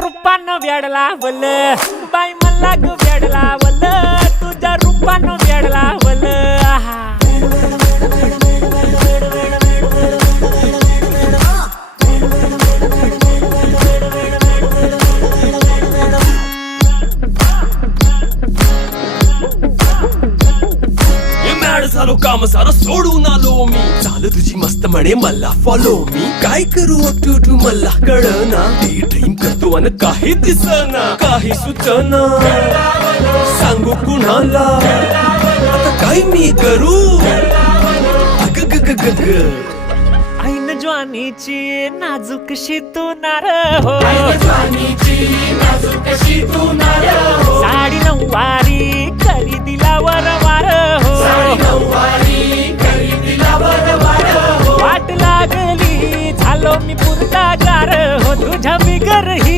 रूपानं वेडला वल बाई मला ग वेडला वल तुझ्या रूपानं वेडला वल झालो काम सारा सोडून आलो मी चाल तुझी मस्त म्हणे मला फॉलो मी काय करू अटू मला कळना ते ड्रीम करतो अन काही दिसना काही सुचना सांगू कुणाला आता काय मी करू अग ग ग ग ग ऐन ज्वानीची नाजूकशी तू नार हो साडी नऊवारी करी दिला वरवार हो वाट लागली झालो मी पुरता गार हो तुझ्या बिगर ही